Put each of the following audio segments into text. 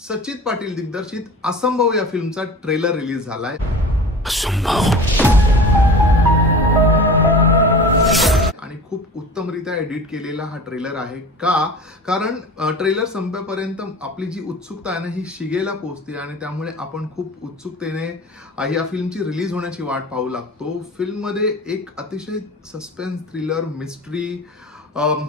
सचित पाटील दिग्दर्शित असंभव या फिल्मचा ट्रेलर रिलीज झालाय। असंभव आणि खूप उत्तमरित्या एडिट केलेला हा ट्रेलर आहे। कारण ट्रेलर संपेपर्यंत आपली जी उत्सुकता आहे ना ही शिगेला पोहोचते आणि त्यामुळे आपण खूप उत्सुकतेने या फिल्मची रिलीज होण्याची वाट पाहू लागतो। फिल्ममध्ये एक अतिशय सस्पेन्स, थ्रिलर, मिस्ट्री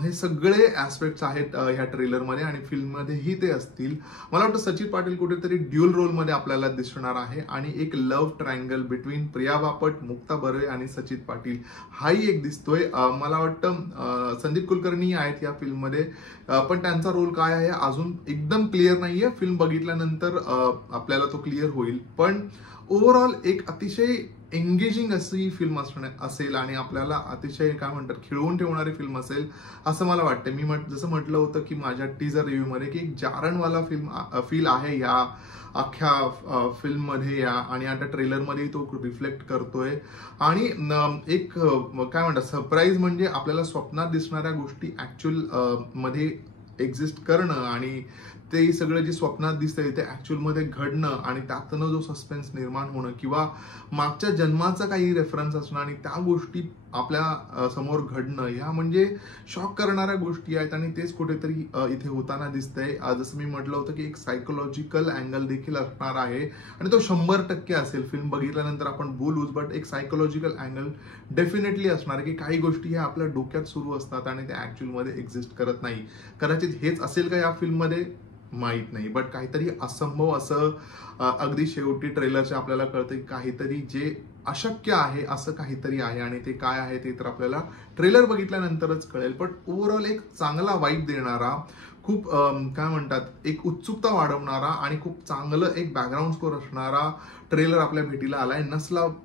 हे सगळे ऍस्पेक्ट्स आहेत ह्या ट्रेलरमध्ये आणि फिल्ममध्येही ते असतील। मला वाटतं सचित पाटील कुठेतरी ड्युअल रोलमध्ये आपल्याला दिसणार आहे आणि एक love triangle between Priya Bapat, Mukta Barve आणि सचित पाटील हाही एक दिसतोय। मला वाटतं संदीप कुलकर्णी आहेत या फिल्ममध्ये, पण त्यांचा रोल काय आहे अजून एकदम क्लिअर नाहीये। फिल्म बघितल्यानंतर आपल्याला तो क्लिअर होईल, पण ओव्हरऑल एक अतिशय एंगेजिंग अशी फिल्म असेल आणि आपल्याला अतिशय काय म्हणतात खिळवून ठेवणारी फिल्म असेल असं मला वाटतं। मी जसं म्हटलं होतं की माझ्या टीजर रिव्ह्यू मध्ये की एक जारणवाला फील आहे या अख्ख्या फिल्म मध्ये या, आणि आता ट्रेलर मध्ये तो रिफ्लेक्ट करतोय। आणि एक काय म्हणतात सरप्राईज म्हणजे आपल्याला स्वप्नात दिसणाऱ्या गोष्टी ऍक्च्युअल मध्ये एक्झिस्ट करणं आणि ते सगळं जे स्वप्नात दिसतंय ते ऍक्च्युअल मध्ये घडणं आणि त्यातनं जो सस्पेन्स निर्माण होणं किंवा मागच्या जन्माचा काही रेफरन्स असणं आणि त्या गोष्टी आपल्या समोर घडणं, ह्या म्हणजे शॉक करणाऱ्या गोष्टी आहेत आणि तेच कुठेतरी इथे होताना दिसतंय। जसं मी म्हटलं होतं की एक सायकोलॉजिकल अँगल देखील असणार आहे आणि तो 100% असेल। फिल्म बघितल्यानंतर आपण बोलूच, बट एक सायकोलॉजिकल अँगल डेफिनेटली असणार आहे की काही गोष्टी ह्या आपल्या डोक्यात सुरू असतात आणि त्या ऍक्च्युअल मध्ये एक्झिस्ट करत नाही। कदाचित हेच असेल का या फिल्ममध्ये माहित नाही, बट काहीतरी असंभव असं अगदी शेवटी ट्रेलरच्या आपल्याला कळतं काहीतरी जे अशक्य आहे असं काहीतरी आहे आणि ते काय आहे ते तर आपल्याला ट्रेलर बघितल्यानंतरच कळेल। पण ओव्हरऑल एक चांगला वाईब देणारा, खूप काय म्हणतात एक उत्सुकता वाढवणारा आणि खूप चांगलं एक बॅकग्राऊंड स्कोर असणारा ट्रेलर आपल्या भेटीला आलाय।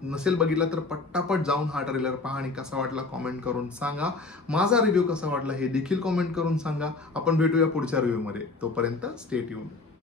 नसेल बघितला तर पट्टापट जाऊन हा ट्रेलर पहा आणि कसा वाटला कॉमेंट करून सांगा। माझा रिव्ह्यू कसा वाटला हे देखील कॉमेंट करून सांगा। आपण भेटूया पुढच्या रिव्ह्यू मध्ये, तोपर्यंत स्टे ट्यून्ड।